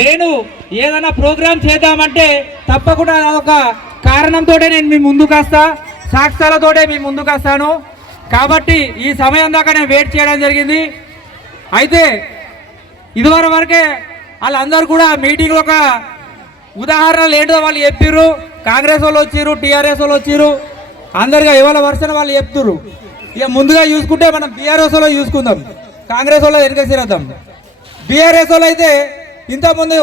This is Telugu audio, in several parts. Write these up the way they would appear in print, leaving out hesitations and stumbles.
నేను ఏదైనా ప్రోగ్రామ్ చేద్దామంటే తప్పకుండా ఒక కారణంతో నేను మీ ముందుకు వస్తా, సాక్ష్యాలతోటే మీ ముందుకు వస్తాను. కాబట్టి ఈ సమయం దాకా నేను వెయిట్ చేయడం జరిగింది. అయితే ఇదివరకు వరకే వాళ్ళందరూ కూడా మీటింగ్ ఒక ఉదాహరణలు ఏంటో వాళ్ళు చెప్పారు. కాంగ్రెస్ వాళ్ళు వచ్చారు, టీఆర్ఎస్ వాళ్ళు వచ్చారు, అందరిగా ఎవరి వర్షన వాళ్ళు చెప్తున్నారు. ఇక ముందుగా చూసుకుంటే మనం బీఆర్ఎస్ వాళ్ళు చూసుకుందాం, కాంగ్రెస్ వాళ్ళు వెనకేసిద్దాం. బీఆర్ఎస్ వాళ్ళు అయితే ఇంతకుముందు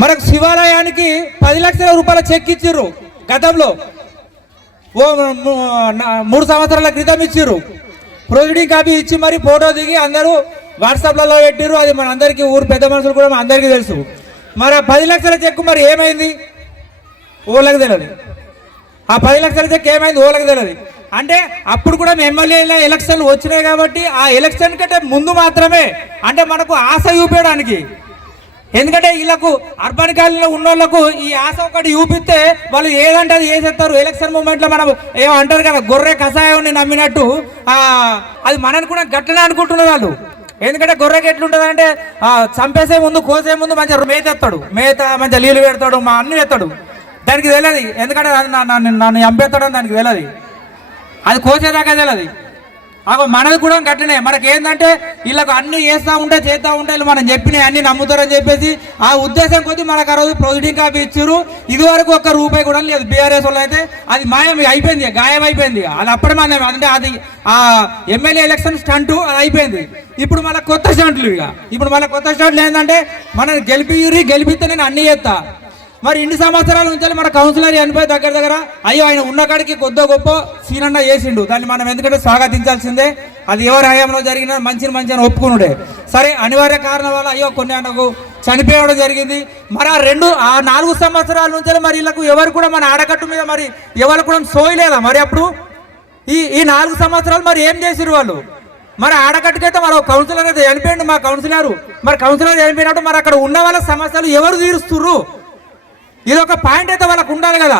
మనకు శివాలయానికి 10 లక్షల రూపాయల చెక్ ఇచ్చిర్రు. గతంలో 3 సంవత్సరాల క్రితం ఇచ్చిర్రు. ప్రొసీడింగ్ కాపీ ఇచ్చి మరి ఫోటో దిగి అందరూ వాట్సాప్లలో పెట్టిర్రు. అది మన అందరికీ ఊరు పెద్ద మనుషులు కూడా అందరికీ తెలుసు. మరి 10 లక్షల చెక్ మరి ఏమైంది ఓళ్ళకి తెలియదు. ఆ 10 లక్షల చెక్ ఏమైంది ఓళ్ళకి తెలియదు. అంటే అప్పుడు కూడా ఎమ్మెల్యేల ఎలక్షన్లు వచ్చినాయి కాబట్టి ఆ ఎలక్షన్ కంటే ముందు మాత్రమే, అంటే మనకు ఆశ చూపించడానికి. ఎందుకంటే వీళ్ళకు అర్బన్ కాలనీలో ఉన్న వాళ్ళకు ఈ ఆశ ఒకటి చూపిస్తే వాళ్ళు ఏదంటే అది వేసేస్తారు. ఎలక్షన్ మూమెంట్లో మనం ఏమో అంటారు కదా, గొర్రె కషాయాన్ని నమ్మినట్టు అది మనని కూడా గట్లనే అనుకుంటున్నారు వాళ్ళు. ఎందుకంటే గొర్రెకి ఎట్లుంటుంది అంటే చంపేసే ముందు కోసే ముందు మంచిగా మేతేస్తాడు, మంచిగా నీళ్ళు పెడతాడు, మా అన్ని పెడతాడు. దానికి తెలియదు ఎందుకంటే నన్ను చంపేస్తాడని దానికి తెలియదు, అది కోసేదాకా తెలియదు. మనది కూడా గట్లనే. మనకి ఏంటంటే వీళ్ళకు అన్ని చేస్తూ ఉంటే మనం చెప్పినవి అన్ని నమ్ముతారని చెప్పేసి ఆ ఉద్దేశం కొద్దీ మనకు ఆ రోజు ప్రొసీడింగ్ కాపీ ఇచ్చారు. ఇదివరకు ₹1 కూడా లేదు. బీఆర్ఎస్ వాళ్ళు అయితే అది మాయం అయిపోయింది, గాయం అయిపోయింది. అది అప్పుడే మనం అంటే అది ఆ ఎమ్మెల్యే ఎలక్షన్ స్టంటు అది అయిపోయింది. ఇప్పుడు మళ్ళీ కొత్త స్టంట్లు ఇప్పుడు మళ్ళీ కొత్త స్టంట్లు ఏంటంటే మనం గెలిపిస్తే నేను అన్ని చేస్తా. మరి ఇన్ని సంవత్సరాల నుంచి మన కౌన్సిలర్ చనిపోయి దగ్గర అయ్యో ఆయన ఉన్న కాడికి కొద్దో గొప్ప సీనన్న చేసిండు. దాన్ని మనం ఎందుకంటే స్వాగతించాల్సిందే. అది ఎవరి హయాంలో జరిగినా మంచిని ఒప్పుకునుడే. సరే అనివార్య కారణం వల్ల అయ్యో కొన్ని ఆయనకు చనిపోవడం జరిగింది. మరి ఆ 4 సంవత్సరాల నుంచి మరి వీళ్ళకు ఎవరు కూడా మన ఆడకట్టు మీద మరి ఎవరు కూడా సోయలేదా? మరి అప్పుడు ఈ 4 సంవత్సరాలు మరి ఏం చేసిరు వాళ్ళు? మరి ఆడకట్టుకైతే మరి కౌన్సిలర్ అయితే చనిపోయిండు, మా కౌన్సిలర్. మరి కౌన్సిలర్ చనిపోయినట్టు మరి అక్కడ ఉన్న వాళ్ళ సమస్యలు ఎవరు తీరుస్తుర్రు? ఇది ఒక పాయింట్ అయితే వాళ్ళకు ఉండాలి కదా.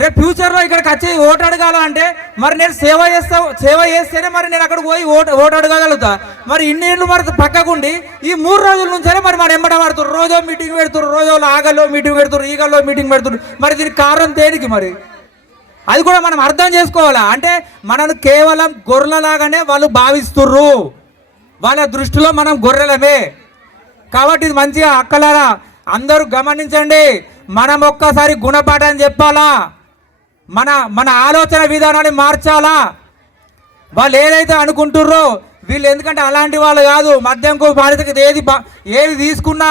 రేపు ఫ్యూచర్లో ఇక్కడికి వచ్చి ఓటు అడగాలంటే మరి నేను సేవ చేస్తేనే మరి నేను అక్కడికి పోయి ఓటు అడగగలుగుతా. మరి ఇన్నేళ్ళు మరి పక్కకుండి ఈ 3 రోజుల నుంచే మరి ఎంబడ పడుతున్నారు. రోజో మీటింగ్ పెడుతున్నారు, రోజు ఆగల్లో మీటింగ్ పెడుతున్నారు, ఈగల్లో మీటింగ్ పెడుతున్నారు. మరి దీనికి కారణం దేనికి? మరి అది కూడా మనం అర్థం చేసుకోవాలా. అంటే మనను కేవలం గొర్రెలలాగానే వాళ్ళు భావిస్తుర్రు. వాళ్ళ దృష్టిలో మనం గొర్రెలమే. కాబట్టి ఇది మంచిగా అక్కలారా అందరూ గమనించండి. మనం ఒక్కసారి గుణపాఠం చెప్పాలా, మన ఆలోచన విధానాన్ని మార్చాలా. వాళ్ళు ఏదైతే అనుకుంటుర్రో వీళ్ళు, ఎందుకంటే అలాంటి వాళ్ళు కాదు. మద్యంకు బాధితకి ఏది తీసుకున్నా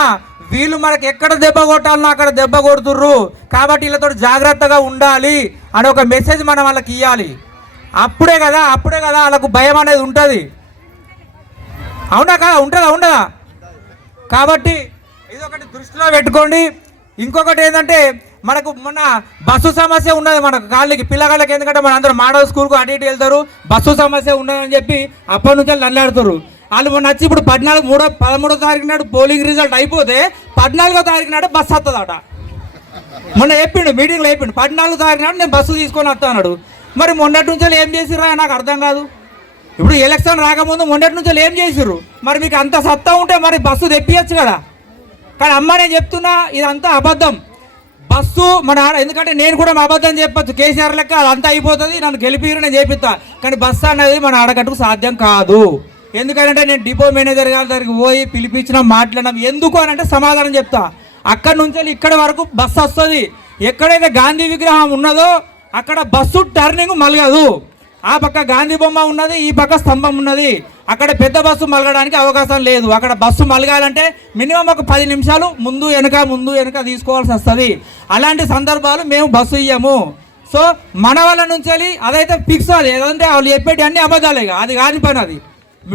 వీళ్ళు మనకి ఎక్కడ దెబ్బ కొట్టాలన్నా అక్కడ దెబ్బ కొడుతుర్రు. కాబట్టి వీళ్ళతో జాగ్రత్తగా ఉండాలి అని ఒక మెసేజ్ మనం వాళ్ళకి ఇవ్వాలి. అప్పుడే కదా వాళ్ళకు భయం అనేది ఉంటుంది. అవునా కదా? ఉండదా? కాబట్టి ఇది ఒకటి దృష్టిలో పెట్టుకోండి. ఇంకొకటి ఏంటంటే మనకు మొన్న బస్సు సమస్య ఉన్నది మనకు పిల్లగాళ్ళకి. ఎందుకంటే మన అందరూ మోడల్ స్కూల్కు అటు ఇటు వెళ్తారు, బస్సు సమస్య ఉన్నదని చెప్పి అప్పటి నుంచి నల్లాడుతారు వాళ్ళు. మొన్న వచ్చి ఇప్పుడు 13వ తారీఖు నాడు పోలింగ్ రిజల్ట్ అయిపోతే 14వ తారీఖు నాడు బస్సు వస్తుందట. మొన్న చెప్పిండు, మీటింగ్లో చెప్పిండు 14వ తారీఖు నాడు నేను బస్సు తీసుకొని వస్తాడు. మరి మొన్నటి నుంచి ఏం చేసిర్రా నాకు అర్థం కాదు. ఇప్పుడు ఎలక్షన్ రాకముందు మొన్నటి నుంచి ఏం చేసిర్రు? మరి మీకు అంత సత్తా ఉంటే మరి బస్సు తెప్పియచ్చు కదా. కానీ అమ్మ నేను చెప్తున్నా ఇదంతా అబద్ధం. బస్సు ఎందుకంటే నేను కూడా మా అబద్ధం చెప్పచ్చు. కేసీఆర్ లెక్క అదంతా అయిపోతుంది, నన్ను గెలిపిరు నేను చేపిస్తా. కానీ బస్సు అనేది మన ఆడకట్టుకు సాధ్యం కాదు. ఎందుకంటే నేను డిపో మేనేజర్ గారి దగ్గరికి పోయి పిలిపించిన మాట్లాడినాం. ఎందుకు అని అంటే సమాధానం చెప్తా. అక్కడి నుంచి ఇక్కడి వరకు బస్సు వస్తుంది. ఎక్కడైతే గాంధీ విగ్రహం ఉన్నదో అక్కడ బస్సు టర్నింగ్ మలగదు. ఆ పక్క గాంధీ బొమ్మ ఉన్నది, ఈ పక్క స్తంభం ఉన్నది. అక్కడ పెద్ద బస్సు మలగడానికి అవకాశం లేదు. అక్కడ బస్సు మలగాలంటే మినిమం ఒక 10 నిమిషాలు ముందు వెనుక తీసుకోవాల్సి వస్తుంది. అలాంటి సందర్భాలు మేము బస్సు ఇయ్యము. సో మన వాళ్ళ నుంచి అదైతే ఫిక్స్. అది ఏదంటే వాళ్ళు చెప్పేటి అన్ని అబద్ధాలే, అది కాని పని. అది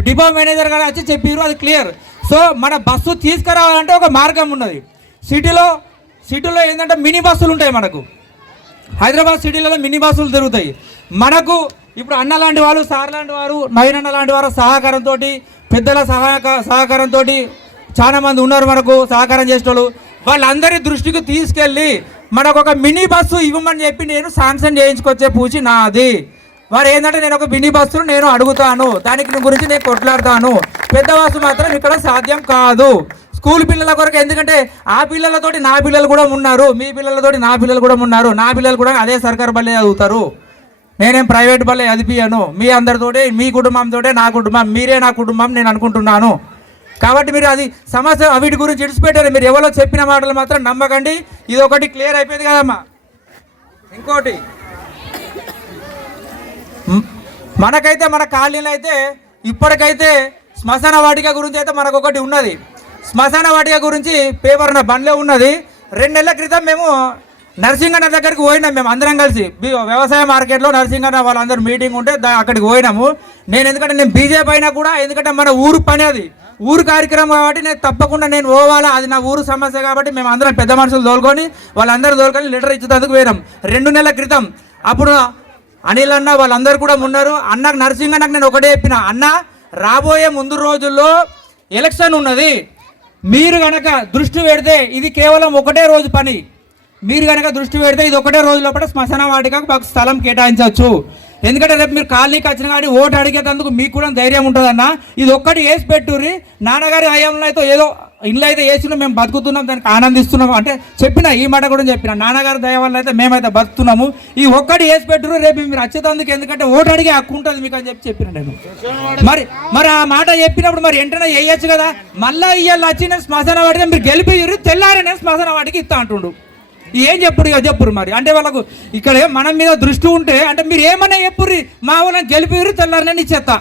డిపో మేనేజర్ గారు వచ్చి చెప్పారు, అది క్లియర్. సో మన బస్సు తీసుకురావాలంటే ఒక మార్గం ఉన్నది. సిటీలో ఏంటంటే మినీ బస్సులు ఉంటాయి. మనకు హైదరాబాద్ సిటీలలో మినీ బస్సులు తిరుగుతాయి. మనకు ఇప్పుడు అన్న లాంటి వాళ్ళు, సార్ లాంటి వారు, నవీన్ అన్న లాంటి వారు సహకారంతో, పెద్దల సహకారంతో చాలా మంది ఉన్నారు మనకు సహకారం చేసేవాళ్ళు. వాళ్ళందరి దృష్టికి తీసుకెళ్ళి మనకు ఒక మినీ బస్సు ఇవ్వమని చెప్పి నేను శాంక్షన్ చేయించుకొచ్చే పూచి నాది. వారు ఏంటంటే నేను ఒక మినీ బస్సును నేను అడుగుతాను, దానికి గురించి నేను కొట్లాడతాను. పెద్ద బస్సు మాత్రం ఇక్కడ సాధ్యం కాదు. స్కూల్ పిల్లల కొరకు, ఎందుకంటే ఆ పిల్లలతోటి నా పిల్లలు కూడా ఉన్నారు, మీ పిల్లలతోటి నా పిల్లలు కూడా ఉన్నారు, నా పిల్లలు కూడా అదే సర్కారు బల్లే చదువుతారు, నేనేం ప్రైవేట్ బల్లే చదివియను, మీ అందరితోటి మీ కుటుంబంతో నా కుటుంబం, మీరే నా కుటుంబం నేను అనుకుంటున్నాను. కాబట్టి మీరు అది సమస్య వీటి గురించి ఇడిచిపెట్టారు. మీరు ఎవరో చెప్పిన మాటలు మాత్రం నమ్మకండి. ఇది ఒకటి క్లియర్ అయిపోయింది కదమ్మా. ఇంకోటి మనకైతే మన కాలనీలో అయితే ఇప్పటికైతే శ్మశాన వాటిక గురించి అయితే మనకు ఒకటి ఉన్నది. శ్మశాన వాటిక గురించి పేపర్ బండ్లే ఉన్నది. 2 నెలల క్రితం మేము నరసింగన్న దగ్గరికి పోయినాం, మేము అందరం కలిసి వ్యవసాయ మార్కెట్లో నరసింగన్న వాళ్ళందరూ మీటింగ్ ఉంటే అక్కడికి పోయినాము. ఎందుకంటే నేను బీజేపీ అయినా కూడా, ఎందుకంటే మన ఊరు పని, అది ఊరు కార్యక్రమం కాబట్టి నేను తప్పకుండా నేను పోవాలా, అది నా ఊరు సమస్య కాబట్టి మేము అందరం పెద్ద మనుషులు తోలుకొని వాళ్ళందరూ తోలుకొని లెటర్ ఇచ్చేందుకు పోయినాం 2 నెలల క్రితం. అప్పుడు అనిల్ అన్న వాళ్ళందరూ కూడా ఉన్నారు. అన్నకు నరసింగన్నకు నేను ఒకటే చెప్పిన, అన్న రాబోయే ముందు రోజుల్లో ఎలక్షన్ ఉన్నది, మీరు కనుక దృష్టి పెడితే ఇది కేవలం ఒకటే రోజు పని, మీరు కనుక దృష్టి పెడితే ఇది ఒకటే రోజు లోపల శ్మశాన వాటికకు మాకు స్థలం కేటాయించవచ్చు. ఎందుకంటే రేపు మీరు కాలనీకి వచ్చిన కానీ ఓటు అడిగేటందుకు మీకు కూడా ధైర్యం ఉంటుందన్న. ఇది ఒక్కటి వేసి పెట్టుర్రి. నాన్నగారి హయాంలో అయితే ఏదో ఇంట్లో అయితే వేసినా మేము బతుకుతున్నాం, దానికి ఆనందిస్తున్నాము అంటే చెప్పిన, ఈ మాట కూడా చెప్పిన, నాన్నగారి దయ వల్ల అయితే మేమైతే బతుకుతున్నాము. ఈ ఒక్కటి వేసి పెట్టుర్రు, రేపు మీరు వచ్చేటందుకు, ఎందుకంటే ఓటు అడిగే హక్కు ఉంటుంది మీకు అని చెప్పిన నేను. మరి ఆ మాట చెప్పినప్పుడు మరి వెంటనే వేయచ్చు కదా. మళ్ళీ ఇవాళ వచ్చిన శ్మశాన వాటికి మీరు గెలిపియ్యుర్రి, తెల్లారనే శ్మశాన వాటికి ఇస్తా అంటుండు. ఏం చెప్పుడు ఇక చెప్పురు మరి, అంటే వాళ్ళకు ఇక్కడ మనం మీద దృష్టి ఉంటే అంటే మీరు ఏమన్నా చెప్పుర్రి, మా వాళ్ళని గెలిపిర్రి తెల్లారనే ఇచ్చేస్తా.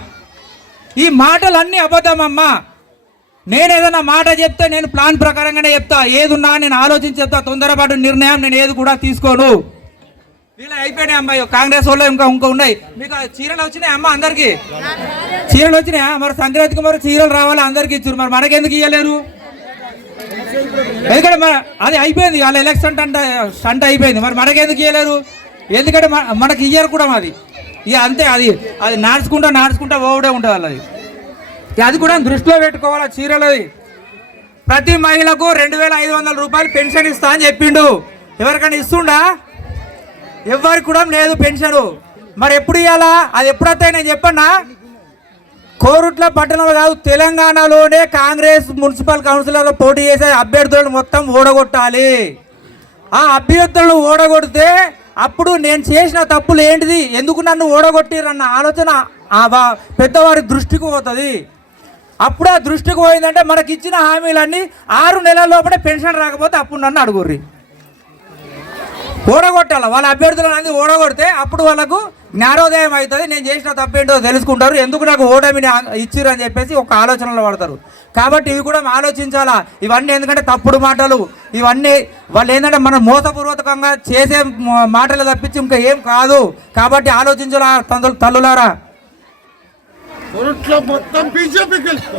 ఈ మాటలన్నీ అబద్ధమమ్మా. నేను ఏదైనా మాట చెప్తే నేను ప్లాన్ ప్రకారంగానే చెప్తా, ఏదున్నా నేను ఆలోచించి చెప్తా, తొందరపాటు నిర్ణయం నేను ఏది కూడా తీసుకోను. వీళ్ళు అయిపోయినాయి అమ్మాయి, కాంగ్రెస్ వాళ్ళు ఇంకా ఉన్నాయి. మీకు చీరలు వచ్చినాయి అమ్మ, అందరికి చీరలు వచ్చినాయా? మరి సంక్రాంతికి మరి చీరలు రావాలి, అందరికి ఇచ్చారు, మరి మనకెందుకు ఇవ్వలేరు? ఎందుకంటే అది అయిపోయింది, వాళ్ళ ఎలక్షన్ స్టంట్ అయిపోయింది, మరి మనకెందుకు ఇవ్వలేరు? ఎందుకంటే మనకి ఇయ్యరు కూడా మాది ఇక అంతే. అది నాడుచుకుంటా ఓడే ఉంటుంది వాళ్ళది. అది కూడా దృష్టిలో పెట్టుకోవాలి. చీరలది ప్రతి మహిళకు 2500 రూపాయలు పెన్షన్ ఇస్తా అని చెప్పిండు. ఎవరికైనా ఇస్తుండా? ఎవరికి కూడా లేదు పెన్షను. మరి ఎప్పుడు ఇవ్వాలా? అది ఎప్పుడైతే నేను చెప్పన్నా, కోరుట్ల పట్టణంలో కాదు తెలంగాణలోనే కాంగ్రెస్ మున్సిపల్ కౌన్సిలర్లో పోటీ చేసే అభ్యర్థులను మొత్తం ఓడగొట్టాలి. ఆ అభ్యర్థులను ఓడగొడితే అప్పుడు నేను చేసిన తప్పులు ఏంటిది, ఎందుకు నన్ను ఓడగొట్టిరన్న ఆలోచన పెద్దవారి దృష్టికి పోతుంది. అప్పుడు ఆ దృష్టికి పోయిందంటే మనకి ఇచ్చిన హామీలన్నీ 6 నెలల లోపలే పెన్షన్ రాకపోతే అప్పుడు నన్ను అడుగుర్రి. ఓడగొట్టాలి, వాళ్ళ అభ్యర్థులను అన్ని ఓడగొడితే అప్పుడు వాళ్ళకు జ్ఞానోదయం అవుతుంది, నేను చేసిన తప్పేంటో తెలుసుకుంటారు, ఎందుకు నాకు ఓటమిని ఇచ్చిర్రు అని చెప్పేసి ఒక ఆలోచనలో పడతారు. కాబట్టి ఇవి కూడా ఆలోచించాలా. ఇవన్నీ ఎందుకంటే తప్పుడు మాటలు, ఇవన్నీ వాళ్ళు ఏంటంటే మనం మోసపూర్వకంగా చేసే మాటలు తప్పించి ఇంకా ఏం కాదు. కాబట్టి ఆలోచించాలా తల్లులారా.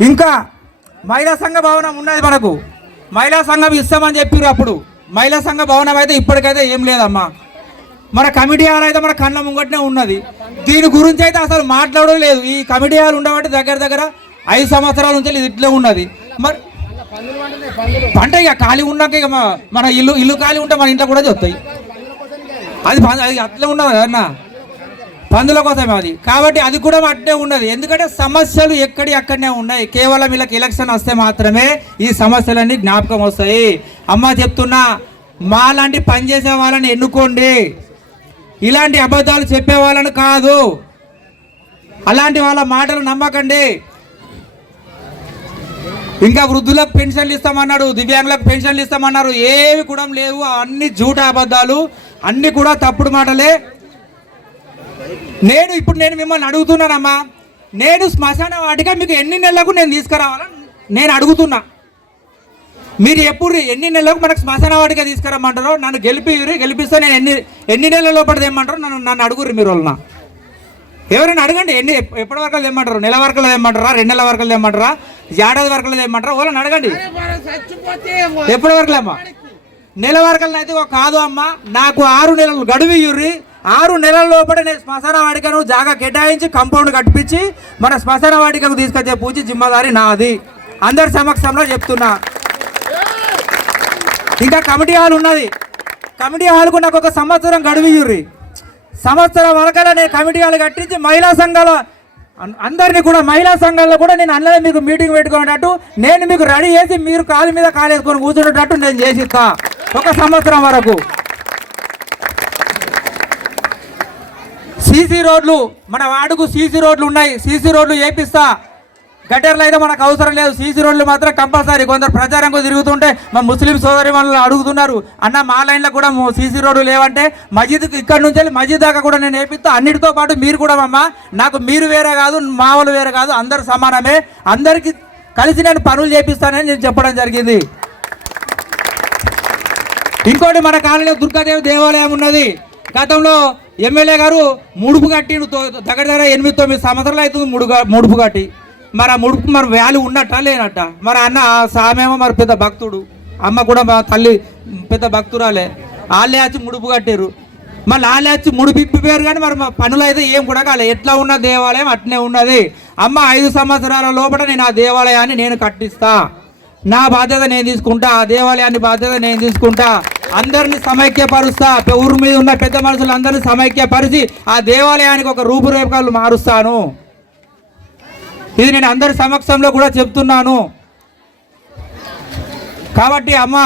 ఇంకా మహిళా సంఘ భవనం ఉన్నది మనకు, మహిళా సంఘం ఇస్తామని చెప్పారు. అప్పుడు మహిళా సంఘ భవనం అయితే ఇప్పటికైతే ఏం లేదమ్మా. మన కమిటీ హాల్ అయితే మన కళ్ళ ముంగటనే ఉన్నది. దీని గురించి అయితే అసలు మాట్లాడడం లేదు. ఈ కమిటీ హాల్ ఉండబట్టి దగ్గర 5 సంవత్సరాల నుంచి ఇది ఇట్లే ఉన్నది. మరి పంట ఇక ఖాళీ ఉన్నాక ఇక మన ఇల్లు ఖాళీ ఉంటే మన ఇంట్లో కూడా వస్తాయి. అది అట్లే ఉన్నది కదన్నా, పందుల కోసమే అది. కాబట్టి అది కూడా అట్నే ఉన్నది. ఎందుకంటే సమస్యలు అక్కడనే ఉన్నాయి. కేవలం వీళ్ళకి ఎలక్షన్ వస్తే మాత్రమే ఈ సమస్యలన్నీ జ్ఞాపకం వస్తాయి. అమ్మ చెప్తున్నా, మాలాంటి పనిచేసే వాళ్ళని ఎన్నుకోండి, ఇలాంటి అబద్ధాలు చెప్పే వాళ్ళని కాదు. అలాంటి వాళ్ళ మాటలు నమ్మకండి. ఇంకా వృద్ధులకు పెన్షన్లు ఇస్తామన్నాడు, దివ్యాంగులకు పెన్షన్లు ఇస్తామన్నారు, ఏవి కూడా లేవు. అన్ని జూట అబద్ధాలు, అన్ని కూడా తప్పుడు మాటలే. ఇప్పుడు నేను మిమ్మల్ని అడుగుతున్నానమ్మా, నేను శ్మశాన వాటిక మీకు ఎన్ని నెలలకు నేను తీసుకురావాలని నేను అడుగుతున్నా. మీరు ఎన్ని నెలలకు మనకు శ్మశాన వాటిక తీసుకురమ్మంటారో నన్ను గెలిపిస్తే నేను ఎన్ని నెలల లోపల తెమ్మంటారో నన్ను అడుగుర్రి. మీరు వాళ్ళ ఎవరైనా అడగండి, ఎప్పటి వరకు తెమ్మంటారు? నెల వరకు తెమ్మంటారా, 2 నెలల వరకు తెమ్మంటారా, ఏడాది వరకు తెమ్మంటారా? వాళ్ళని అడగండి. ఎప్పటి వరకు అమ్మా? నెల వరకల్ని అయితే కాదు అమ్మా, నాకు 6 నెలలు గడువు ఇయ్యుర్రి. 6 నెలల లోపల నేను శ్మశాన వాటికను జాగా కేటాయించి కంపౌండ్ కట్టించి మన శ్మశాన వాటికకు తీసుకొచ్చే పూజ జిమ్మదారి నాది. అందరి సమక్షంలో చెప్తున్నా. ఇంకా కమిటీ హాల్ ఉన్నది, కమిటీ హాల్కు నాకు 1 సంవత్సరం గడువు ఇయ్యుర్రి. సంవత్సరం వరకల్లా నేను కమిటీ హాల్ కట్టించి మహిళా సంఘాల అందరినీ కూడా మహిళా సంఘాల్లో కూడా నేను అందరూ మీకు మీటింగ్ పెట్టుకునేటట్టు నేను మీకు రెడీ చేసి మీరు కాలు మీద కాలు వేసుకొని కూర్చునేటట్టు నేను చేసిస్తా 1 సంవత్సరం వరకు. సీసీ రోడ్లు మన వార్డుకు సీసీ రోడ్లు ఉన్నాయి, సీసీ రోడ్లు వేపిస్తా. గటర్లు అయితే మనకు అవసరం లేదు, సీసీ రోడ్లు మాత్రం కంపల్సరీ. కొందరు ప్రచారంగా తిరుగుతుంటే మా ముస్లిం సోదరి వాళ్ళు అడుగుతున్నారు, అన్న మా లైన్లో కూడా సీసీ రోడ్లు లేవంటే మస్జిద్కి ఇక్కడ నుంచి వెళ్ళి మస్జిద్ దాకా కూడా నేను వేపిస్తా. అన్నిటితో పాటు మీరు కూడా అమ్మ, నాకు మీరు వేరే కాదు, మా వాళ్ళు వేరే కాదు, అందరు సమానమే, అందరికీ కలిసి నేను పనులు చేపిస్తానని నేను చెప్పడం జరిగింది. ఇంకోటి మన కాలనీలో దుర్గాదేవి దేవాలయం ఉన్నది. గతంలో ఎమ్మెల్యే గారు ముడుపు కట్టిండు, దగ్గర 8-9 సంవత్సరాలు అవుతుంది ముడుపు కట్టి. మరి ఆ ముడుపు మరి వ్యాల్యూ ఉన్నట్ట లేనట్ట. మరి అన్న సామేమో మరి పెద్ద భక్తుడు, అమ్మ కూడా మా తల్లి పెద్ద భక్తురాలే, వాళ్ళే వచ్చి ముడుపు కట్టారు. మళ్ళీ వాళ్ళే వచ్చి ముడుపు ఇప్పిపోయారు, కానీ మరి మా పనులు అయితే ఏం కూడా కాలే. ఎట్లా ఉన్న దేవాలయం అట్నే ఉన్నది. అమ్మ 5 సంవత్సరాల లోపల నేను ఆ దేవాలయాన్ని నేను కట్టిస్తా, నా బాధ్యత నేను తీసుకుంటా, ఆ దేవాలయాన్ని బాధ్యత నేను తీసుకుంటా. అందరినీ సమైక్యపరుస్తా, ఊరు మీద ఉన్న పెద్ద మనుషులు అందరినీ సమైక్యపరిచి ఆ దేవాలయానికి ఒక రూపురేఖలు మారుస్తాను. ఇది నేను అందరి సమక్షంలో కూడా చెప్తున్నాను. కాబట్టి అమ్మ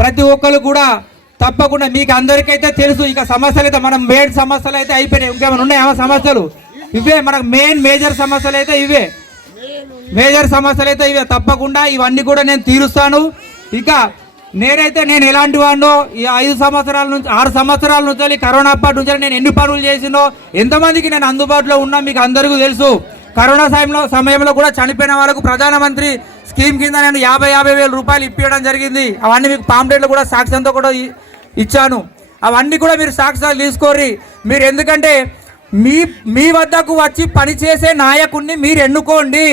ప్రతి ఒక్కరు కూడా తప్పకుండా మీకు అందరికైతే తెలుసు, ఇక సమస్యలు అయితే మనం మెయిన్ సమస్యలు అయితే అయిపోయినాయి. ఇంకేమైనా ఉన్నాయా సమస్యలు? ఇవే మనకు మేజర్ సమస్యలు అయితే ఇవే, మేజర్ సమస్యలు అయితే ఇవే. తప్పకుండా ఇవన్నీ కూడా నేను తీరుస్తాను. ఇక నేను ఎలాంటి వాడినో ఈ 5 సంవత్సరాల నుంచి 6 సంవత్సరాల నుంచి కరోనా అప్పటి నుంచి నేను ఎన్ని పనులు చేసినో, ఎంతమందికి నేను అందుబాటులో ఉన్నా మీకు అందరికీ తెలుసు. కరోనా సమయంలో కూడా చనిపోయిన వాళ్ళకు ప్రధానమంత్రి స్కీమ్ కింద నేను 50,000 రూపాయలు ఇప్పించడం జరిగింది. అవన్నీ మీకు పాంప్లెట్లు కూడా సాక్ష్యంతో కూడా ఇచ్చాను. అవన్నీ కూడా మీరు సాక్ష్యాలు తీసుకోర్రి. మీరు ఎందుకంటే మీ వద్దకు వచ్చి పనిచేసే నాయకుడిని మీరు ఎన్నుకోండి.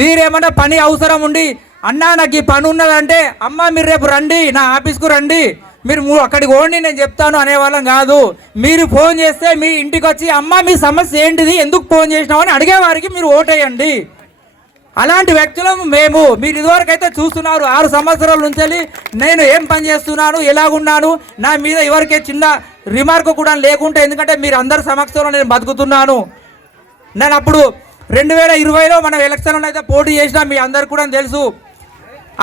మీరేమన్నా పని అవసరం ఉండి, అన్నా నాకు ఈ పని ఉన్నదంటే, అమ్మ మీరు రేపు రండి నా ఆఫీస్కు రండి, మీరు అక్కడికి పోండి నేను చెప్తాను అనేవాళ్ళం కాదు. మీరు ఫోన్ చేస్తే మీ ఇంటికి వచ్చి అమ్మ మీ సమస్య ఏంటిది, ఎందుకు ఫోన్ చేసినావు అని అడిగేవారికి మీరు ఓటేయండి. అలాంటి వ్యక్తులను మీరు ఇదివరకు అయితే చూస్తున్నారు. 6 సంవత్సరాల నుంచి నేను ఏం పని చేస్తున్నాను, ఎలాగున్నాను, నా మీద ఎవరికే చిన్న రిమార్క్ కూడా లేకుంటే, ఎందుకంటే మీరు అందరి సమక్షంలో నేను బతుకుతున్నాను. నేను అప్పుడు 2020లో మనం ఎలక్షన్లో అయితే పోటీ చేసినా మీ అందరికి కూడా తెలుసు.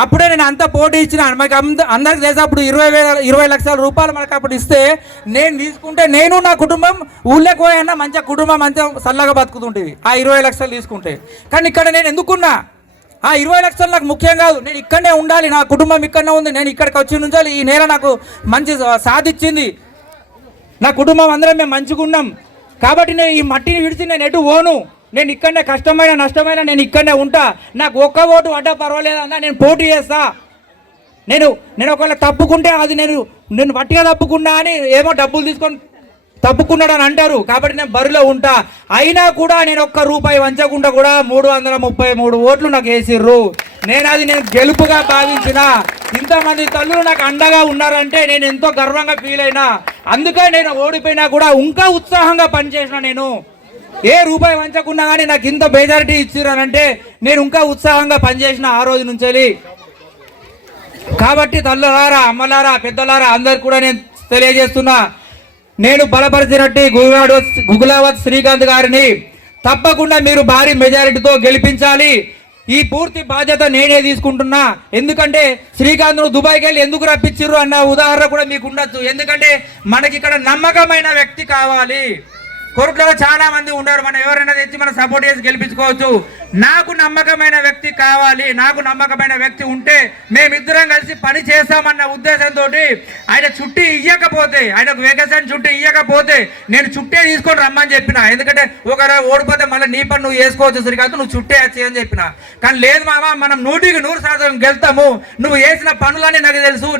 అప్పుడే నేను అంతా పోటీ ఇచ్చిన, మనకి అందరికి తెలుసు. అప్పుడు 20 లక్షల రూపాయలు మనకు అప్పుడు ఇస్తే నేను తీసుకుంటే నేను నా కుటుంబం ఊళ్ళోకి పోయన్నా మంచిగా కుటుంబం మంచిగా చల్లగా బతుకుతుంటుంది ఆ 20 లక్షలు తీసుకుంటే. కానీ ఇక్కడ నేను ఎందుకున్నా, ఆ 20 లక్షలు నాకు ముఖ్యం కాదు, నేను ఇక్కడనే ఉండాలి, నా కుటుంబం ఇక్కడనే ఉంది, నేను ఇక్కడికి వచ్చి నుంచాలి, ఈ నేల నాకు మంచి సాధించింది, నా కుటుంబం అందరం మేము మంచిగా ఉన్నాం. కాబట్టి నేను ఈ మట్టిని విడిచి నేను ఎటు పోను, నేను ఇక్కడనే కష్టమైన నష్టమైన నేను ఇక్కడనే ఉంటా. నాకు ఒక్క ఓటు అడ్డా పర్వాలేదన్నా, నేను పోటీ చేస్తా. నేను ఒకవేళ తప్పుకుంటే అది నేను వట్టిగా తప్పుకున్నా అని ఏమో డబ్బులు తీసుకొని తప్పుకున్నాడు అని అంటారు. కాబట్టి నేను బరిలో ఉంటా. అయినా కూడా నేను ఒక్క రూపాయి వంచకుండా కూడా 333 ఓట్లు నాకు వేసిర్రు. నేను గెలుపుగా భావించిన. ఇంతమంది తల్లులు నాకు అండగా ఉన్నారంటే నేను ఎంతో గర్వంగా ఫీల్ అయినా. అందుకే నేను ఓడిపోయినా కూడా ఇంకా ఉత్సాహంగా పనిచేసిన. నేను ఏ రూపాయి వంచకుండా కానీ నాకు ఇంత మెజారిటీ ఇచ్చిరానంటే నేను ఇంకా ఉత్సాహంగా పనిచేసిన ఆ రోజు నుంచి. కాబట్టి తల్లులారా, అమ్మలారా, పెద్దలారా అందరికి కూడా నేను తెలియజేస్తున్నా, నేను బలపరిచినట్టు గుగులావత్ శ్రీకాంత్ గారిని తప్పకుండా మీరు భారీ మెజారిటీతో గెలిపించాలి. ఈ పూర్తి బాధ్యత నేనే తీసుకుంటున్నా. ఎందుకంటే శ్రీకాంత్ను దుబాయ్కి వెళ్ళి ఎందుకు రప్పించారు అన్న ఉదాహరణ కూడా మీకు ఉండొచ్చు. ఎందుకంటే మనకి ఇక్కడ నమ్మకమైన వ్యక్తి కావాలి. కోర్టులో చాలా మంది ఉన్నారు, మనం ఎవరైనా తెచ్చి మనం సపోర్ట్ చేసి గెలిపించుకోవచ్చు. నాకు నమ్మకమైన వ్యక్తి కావాలి. నాకు నమ్మకమైన వ్యక్తి ఉంటే మేమిద్దరం కలిసి పని చేస్తామన్న ఉద్దేశంతో ఆయన చుట్టి ఇవ్వకపోతే, ఆయనకు వెకేషన్ చుట్టి ఇవ్వకపోతే నేను చుట్టే తీసుకొని రమ్మని చెప్పిన. ఎందుకంటే ఒకరు ఓడిపోతే మళ్ళీ నీ పని నువ్వు చేసుకోవచ్చు శ్రీకాంత్, నువ్వు చుట్టే వచ్చి అని చెప్పిన. కానీ లేదు మామ, మనం 100% గెలుస్తాము. నువ్వు చేసిన పనులన్నీ నాకు తెలుసు.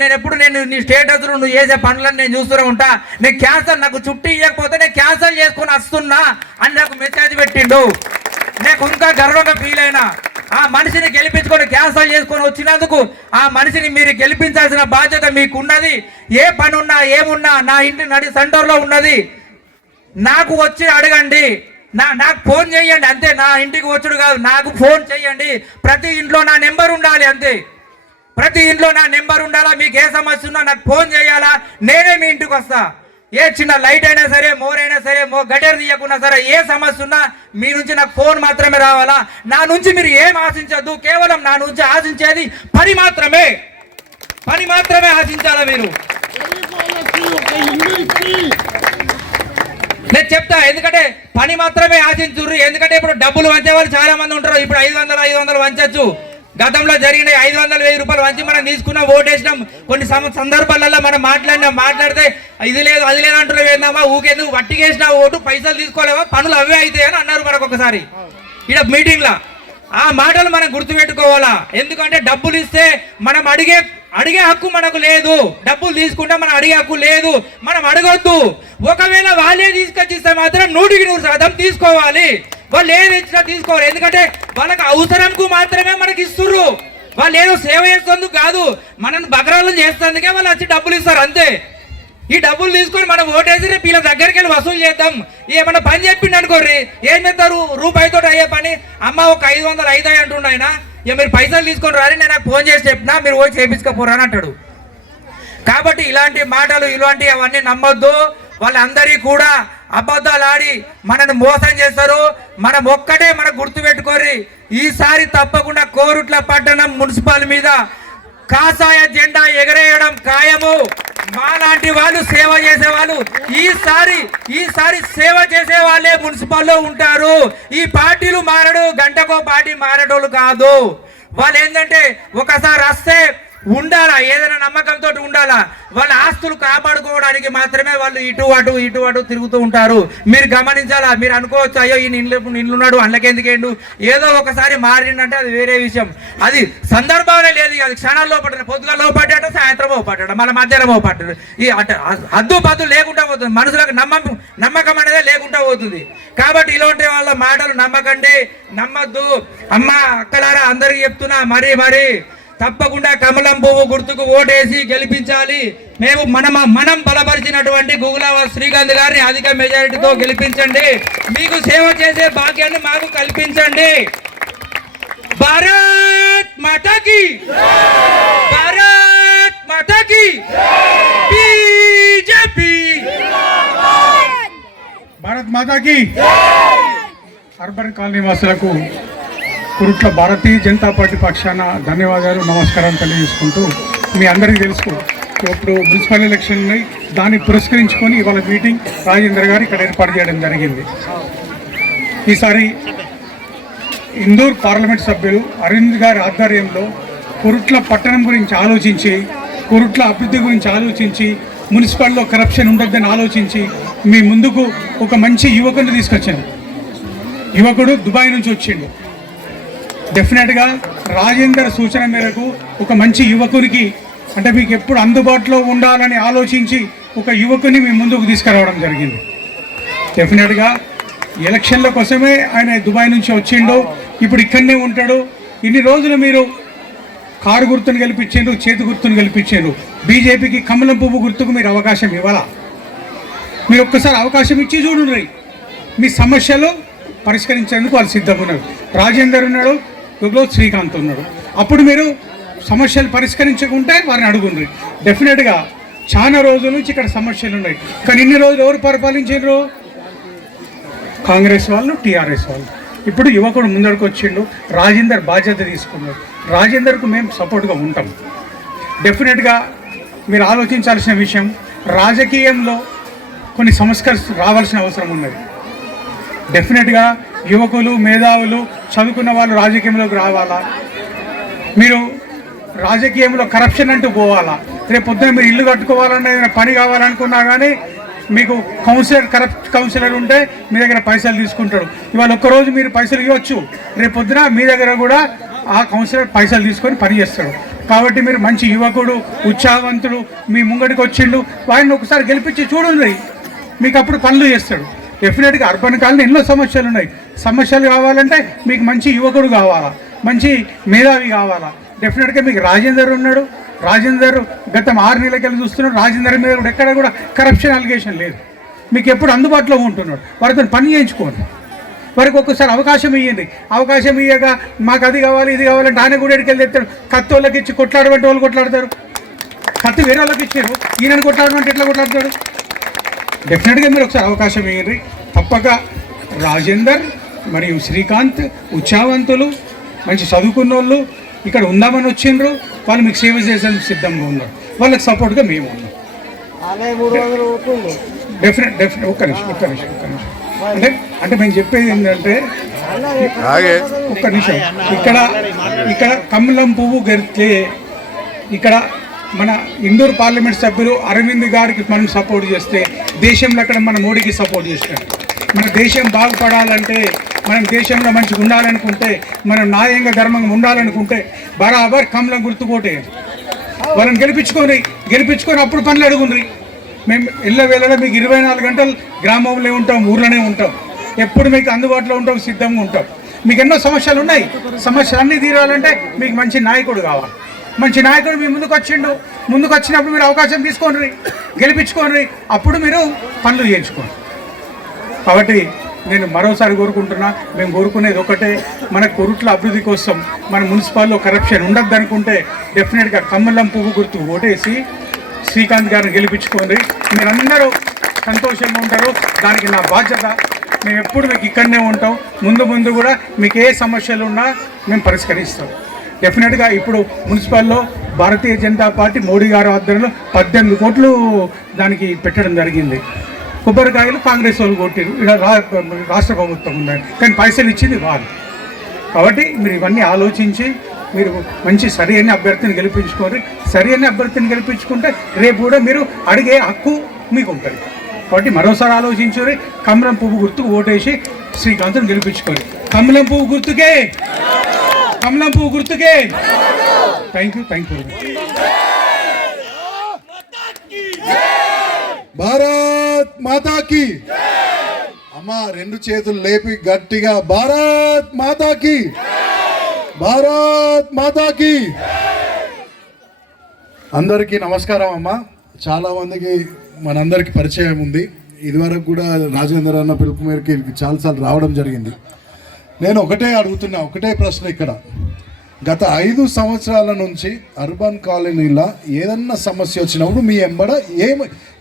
నేను నీ స్టేటస్లు నువ్వు చేసే పనులన్నీ నేను చూస్తూనే ఉంటా. నేను క్యాన్సల్, నాకు చుట్టి ఇవ్వకపోతే నేను క్యాన్సల్ చేసుకొని వస్తున్నా అని నాకు మెసేజ్ పెట్టిండు. నాకు ఇంకా గర్వంగా ఫీల్ అయినా. ఆ మనిషిని గెలిపించుకొని క్యాన్సల్ చేసుకొని వచ్చినందుకు ఆ మనిషిని మీరు గెలిపించాల్సిన బాధ్యత మీకు ఉన్నది. ఏ పని ఉన్నా ఏమున్నా నా ఇంటి సెంటర్లో ఉన్నది, నాకు వచ్చి అడగండి, నాకు ఫోన్ చేయండి అంతే. నా ఇంటికి వచ్చుడు కాదు, నాకు ఫోన్ చేయండి. ప్రతి ఇంట్లో నా నెంబర్ ఉండాలి అంతే. ప్రతి ఇంట్లో నా నెంబర్ ఉండాలా. మీకు ఏ సమస్య ఉన్నా నాకు ఫోన్ చేయాలా, నేనే మీ ఇంటికి వస్తా. ఏ చిన్న లైట్ అయినా సరే, మోర్ అయినా సరే, గటర్ తీయకున్నా సరే, ఏ సమస్య ఉన్నా మీ నుంచి నాకు ఫోన్ మాత్రమే రావాలా. నా నుంచి మీరు ఏం ఆశించద్దు, కేవలం నా నుంచి ఆశించేది పని మాత్రమే ఆశించాలా మీరు. నేను చెప్తా, ఎందుకంటే పని మాత్రమే ఆశించుర్రు. ఎందుకంటే ఇప్పుడు డబ్బులు వంచే వాళ్ళు చాలా మంది ఉంటారు. ఇప్పుడు 500 వంచచ్చు. గతంలో జరిగిన 500, 1000 రూపాయలు వంచి మనం తీసుకున్నాం, ఓటేసినాం. కొన్ని సందర్భాలలో మనం మాట్లాడితే ఇది లేదు అది లేదు అంటున్నావు, ఏందమ్మా ఊకేందుకు వట్టికేసిన ఓటు, పైసలు తీసుకోలేవా, పనులు అవే అవుతాయి అని అన్నారు మనకు ఒకసారి ఇక్కడ మీటింగ్లో. ఆ మాటలు మనం గుర్తుపెట్టుకోవాలా. ఎందుకంటే డబ్బులు ఇస్తే మనం అడిగే హక్కు మనకు లేదు, డబ్బులు తీసుకుంటే మనం అడిగే హక్కు లేదు, మనం అడగొద్దు. ఒకవేళ వాళ్ళే తీసుకొచ్చిస్తే మాత్రం 100% తీసుకోవాలి. వాళ్ళు ఏది ఇచ్చినా తీసుకోవాలి. ఎందుకంటే వాళ్ళకి అవసరంకు మాత్రమే మనకి ఇస్తుర్రు. వాళ్ళు ఏదో సేవ చేసేందుకు కాదు, మనం బకరాలు చేసేందుకే వాళ్ళు వచ్చి డబ్బులు ఇస్తారు అంతే. ఈ డబ్బులు తీసుకొని మనం ఓటేసి రేపు వీళ్ళ దగ్గరికి వెళ్ళి వసూలు చేద్దాం. ఏమన్నా పని చెప్పిండు అనుకోర్రి, ఏం చేస్తారు, రూపాయితో అయ్యే పని. అమ్మ ఒక 500 అవుతాయి అంటుండ ఆయన, ఇక మీరు పైసలు తీసుకొని రాని, నేను నాకు ఫోన్ చేసి చెప్పినా మీరు ఓటు చేయించుకోపోరా అని అంటాడు. కాబట్టి ఇలాంటి మాటలు ఇలాంటివి అవన్నీ నమ్మొద్దు. వాళ్ళందరికీ కూడా అబద్ధాలు ఆడి మనల్ని మోసం చేస్తారు. మనం ఒక్కటే మనకు గుర్తుపెట్టుకోరి, ఈసారి తప్పకుండా కోరుట్ల పట్టణం మున్సిపల్ మీద కాషాయ జెండా ఎగరేయడం ఖాయము. మాలాంటి వాళ్ళు సేవ చేసే వాళ్ళు ఈసారి సేవ చేసే వాళ్ళే మున్సిపల్లో ఉంటారు. ఈ పార్టీలు మారడు, గంటకో పార్టీ మారేటోళ్ళు కాదు. వాళ్ళు ఏంటంటే ఒకసారి వస్తే ఉండాలా, ఏదైనా నమ్మకంతో ఉండాలా. వాళ్ళ ఆస్తులు కాపాడుకోవడానికి మాత్రమే వాళ్ళు ఇటు అటు తిరుగుతూ ఉంటారు. మీరు గమనించాలా. మీరు అనుకోవచ్చు, అయ్యో ఈయన ఇల్లున్నాడు అందుకెందుకేండు, ఏదో ఒకసారి మారిందంటే అది వేరే విషయం. అది సందర్భాలే లేదు, అది క్షణాల్లో పడ్డాడు, పొద్దుగా పడ్డాట, సాయంత్రం పడ్డాడు, మళ్ళీ మధ్యాహ్నం పడ్డాడు. ఈ హద్దు పద్దు లేకుండా పోతుంది, మనుషులకు నమ్మకం అనేది లేకుండా పోతుంది. కాబట్టి ఇలాంటి వాళ్ళ మాటలు నమ్మద్దు. అమ్మ అక్కలారా అందరికీ చెప్తున్నా, మరి తప్పకుండా కమలం పువ్వు గుర్తుకు ఓటేసి గెలిపించాలి. మనం బలపరిచినటువంటి గుగులావ శ్రీకాంత్ గారిని అధిక మెజారిటీతో గెలిపించండి. మీకు సేవ చేసే భాగ్యాన్ని మాకు కల్పించండి. భారత్ మాతాకి, భారత్ మాతాకి, బీజేపీ, భారత్ మాతాకి. అర్బన్ కాలనీ వాసులకు కురుట్ల భారతీయ జనతా పార్టీ పక్షాన ధన్యవాదాలు, నమస్కారం తెలియజేసుకుంటూ, మీ అందరికీ తెలుసు ఇప్పుడు మున్సిపల్ ఎలక్షన్ ఉన్నాయి. దాన్ని పురస్కరించుకొని ఇవాళ మీటింగ్ రాజేందర్ గారు ఇక్కడ ఏర్పాటు చేయడం జరిగింది. ఈసారి ఇందూర్ పార్లమెంట్ సభ్యులు అరవింద్ గారి ఆధ్వర్యంలో కురుట్ల పట్టణం గురించి ఆలోచించి, కురుట్ల అభివృద్ధి గురించి ఆలోచించి, మున్సిపాలిటీలో కరప్షన్ ఉండొద్దని ఆలోచించి మీ ముందుకు ఒక మంచి యువకుడిని తీసుకొచ్చాను. యువకుడు దుబాయ్ నుంచి వచ్చిండు. డెఫినెట్గా రాజేందర్ సూచన మేరకు ఒక మంచి యువకునికి, అంటే మీకు ఎప్పుడు అందుబాటులో ఉండాలని ఆలోచించి ఒక యువకుని మీ ముందుకు తీసుకురావడం జరిగింది. డెఫినెట్గా ఎలక్షన్ల కోసమే ఆయన దుబాయ్ నుంచి వచ్చిండు, ఇప్పుడు ఇక్కడనే ఉంటాడు. ఇన్ని రోజులు మీరు కారు గుర్తును గెలిపించారు, చేతి గుర్తును గెలిపించారు. బీజేపీకి కమలం పువ్వు గుర్తుకు మీరు అవకాశం ఇవ్వాలా? మీరు ఒక్కసారి అవకాశం ఇచ్చి చూడండి, మీ సమస్యలు పరిష్కరించేందుకు వాళ్ళు సిద్ధంగా ఉన్నారు. రాజేందర్ ఉన్నాడు, గుగ్లో శ్రీకాంత్ ఉన్నాడు. అప్పుడు మీరు సమస్యలు పరిష్కరించకుంటే వారిని అడుగుండ్రి. డెఫినెట్గా చాలా రోజుల నుంచి ఇక్కడ సమస్యలు ఉన్నాయి. కానీ ఇన్ని రోజులు ఎవరు పరిపాలించారు? కాంగ్రెస్ వాళ్ళు, టీఆర్ఎస్ వాళ్ళు. ఇప్పుడు యువకుడు ముందరకు వచ్చిండు, రాజేందర్ బాధ్యత తీసుకున్నాడు. రాజేందర్కు మేము సపోర్ట్గా ఉంటాం. డెఫినెట్గా మీరు ఆలోచించాల్సిన విషయం, రాజకీయంలో కొన్ని సంస్కరణ రావాల్సిన అవసరం ఉన్నది. డెఫినెట్గా యువకులు, మేధావులు, చదువుకున్న వాళ్ళు రాజకీయంలోకి రావాలా. మీరు రాజకీయంలో కరప్షన్ అంటూ పోవాలా. రేపు పొద్దున మీరు ఇల్లు కట్టుకోవాలన్నా, ఏదైనా పని కావాలనుకున్నా కానీ మీకు కౌన్సిలర్ ఉంటే మీ దగ్గర పైసలు తీసుకుంటాడు. ఇవాళ ఒక్కరోజు మీరు పైసలు ఇవ్వచ్చు, రేపు పొద్దున మీ దగ్గర కూడా ఆ కౌన్సిలర్ పైసలు తీసుకొని పని చేస్తాడు. కాబట్టి మీరు మంచి యువకుడు, ఉత్సాహవంతుడు మీ ముంగడికి వచ్చిండు, వాడిని ఒకసారి గెలిపించి చూడండి, మీకు అప్పుడు పనులు చేస్తాడు. డెఫినెట్గా అర్బన్ కాలనీ ఎన్నో సమస్యలు ఉన్నాయి. సమస్యలు కావాలంటే మీకు మంచి యువకుడు కావాలా, మంచి మేధావి కావాలా. డెఫినెట్గా మీకు రాజేందర్ ఉన్నాడు. రాజేందర్ గత 6 నెలలకెళ్ళి చూస్తున్నాడు. రాజేందర్ మీద కూడా ఎక్కడ కూడా కరప్షన్ అలిగేషన్ లేదు. మీకు ఎప్పుడు అందుబాటులో ఉంటున్నాడు. వారితో పని చేయించుకోండి, వారికి ఒక్కసారి అవకాశం ఇవ్వండి. అవకాశం ఇవ్వక మాకు అది కావాలి ఇది కావాలంటే ఆయన కూడా ఎక్కడికి వెళ్ళి తెస్తాడు. కత్తి వాళ్ళకి ఇచ్చి కొట్లాడమంటే వాళ్ళు కొట్లాడతారు. కత్తి వేరే వాళ్ళకి ఇచ్చారు, ఈయనని కొట్లాడమంటే ఎట్లా కొట్లాడతాడు? డెఫినెట్గా మీరు ఒకసారి అవకాశం ఇవ్వండి. తప్పక రాజేందర్ మరియు శ్రీకాంత్ ఉత్సాహవంతులు, మంచి చదువుకున్న వాళ్ళు, ఇక్కడ ఉందామని వచ్చిండ్రు, వాళ్ళు మీకు సేవ చేసేందుకు సిద్ధంగా ఉన్నారు. వాళ్ళకి సపోర్ట్గా మేము ఉన్నాం. డెఫినెట్ ఒక్క నిమిషం అంటే మేము చెప్పేది ఏంటంటే ఒక్క నిమిషం, ఇక్కడ కమలం పువ్వు గెలిస్తే ఇక్కడ మన ఇందూరు పార్లమెంట్ సభ్యులు అరవింద్ గారికి మనం సపోర్ట్ చేస్తే దేశంలో అక్కడ మన మోడీకి సపోర్ట్ చేసినాం. మన దేశం బాగుపడాలంటే, మనం దేశంలో మంచిగా ఉండాలనుకుంటే, మనం న్యాయంగా ధర్మంగా ఉండాలనుకుంటే బరాబర్ కమలం గుర్తుకోటే వాళ్ళని గెలిపించుకొని అప్పుడు పనులు అడుగుండ్రి. మేము వేళలో మీకు 24 గంటలు గ్రామంలో ఉంటాం, ఊర్లోనే ఉంటాం, ఎప్పుడు మీకు అందుబాటులో ఉంటాం, సిద్ధంగా ఉంటాం. మీకు ఎన్నో సమస్యలు ఉన్నాయి, సమస్యలన్నీ తీరాలంటే మీకు మంచి నాయకుడు కావాలి. మంచి నాయకుడు మీ ముందుకు వచ్చినప్పుడు మీరు అవకాశం తీసుకోండి, గెలిపించుకోండి, అప్పుడు మీరు పనులు చేయించుకోండి. కాబట్టి నేను మరోసారి కోరుకుంటున్నా, మేము కోరుకునేది ఒకటే, మన కొరుట్ల అభివృద్ధి కోసం మన మున్సిపాల్లో కరప్షన్ ఉండద్దు అనుకుంటే డెఫినెట్గా కమలం పువ్వు గుర్తు ఓటేసి శ్రీకాంత్ గారిని గెలిపించుకోండి. మీరందరూ సంతోషంగా ఉంటారు, దానికి నా బాధ్యత. మేము ఎప్పుడు మీకు ఇక్కడనే ఉంటాం, ముందు కూడా మీకు ఏ సమస్యలు ఉన్నా మేము పరిష్కరిస్తాం. డెఫినెట్గా ఇప్పుడు మున్సిపల్లో భారతీయ జనతా పార్టీ మోడీ గారి ఆధ్వర్యంలో 18 కోట్లు దానికి పెట్టడం జరిగింది. కొబ్బరికాయలు కాంగ్రెస్ వాళ్ళు కొట్టారు, ఇక్కడ రాష్ట్ర ప్రభుత్వం ఉందని, కానీ పైసలు ఇచ్చింది వాళ్ళు. కాబట్టి మీరు ఇవన్నీ ఆలోచించి మీరు మంచి సరైన అభ్యర్థిని గెలిపించుకుంటే రేపు కూడా మీరు అడిగే హక్కు మీకు ఉంటుంది. కాబట్టి మరోసారి ఆలోచించుకొని కమలం పువ్వు గుర్తుకు ఓటేసి శ్రీకాంత్ని గెలిపించుకోండి. కమలం పువ్వు గుర్తుకే థ్యాంక్ యూ. భారత్ మాతాకి అమ్మ 2 చేతులు లేపి గట్టిగా భారత్ మాతాకి. అందరికీ నమస్కారం అమ్మ. చాలా మందికి మనందరికీ పరిచయం ఉంది, ఇదివరకు కూడా రాజేందర్ అన్న పిలుపు మేరకు చాలాసార్లు రావడం జరిగింది. నేను ఒకటే ప్రశ్న, ఇక్కడ గత 5 సంవత్సరాల నుంచి అర్బన్ కాలనీలో ఏదన్నా సమస్య వచ్చినప్పుడు మీ ఎంబడ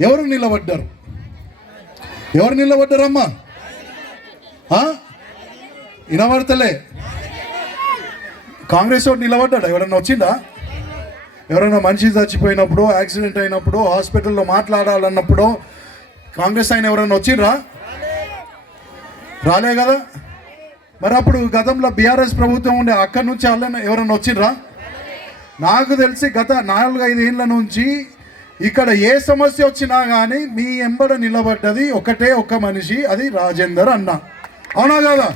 ఎవరు నిలబడ్డారమ్మా? వినబడతలే. కాంగ్రెస్ వాడు నిలబడ్డాడు? ఎవరన్నా వచ్చిందా? ఎవరైనా మనిషి చచ్చిపోయినప్పుడు, యాక్సిడెంట్ అయినప్పుడు, హాస్పిటల్లో మాట్లాడాలన్నప్పుడు కాంగ్రెస్ ఆయన ఎవరన్నా వచ్చిండ్రా? రాలే కదా. మరి అప్పుడు గతంలో బీఆర్ఎస్ ప్రభుత్వం ఉండే అక్కడి నుంచి ఎవరన్నా వచ్చిండ్రా? నాకు తెలిసి గత 4-5 ఏళ్ళ నుంచి ఇక్కడ ఏ సమస్య వచ్చినా కానీ మీ ఎంబడ నిలబడ్డది ఒక్క మనిషి, అది రాజేందర్ అన్న. అవునా కదా?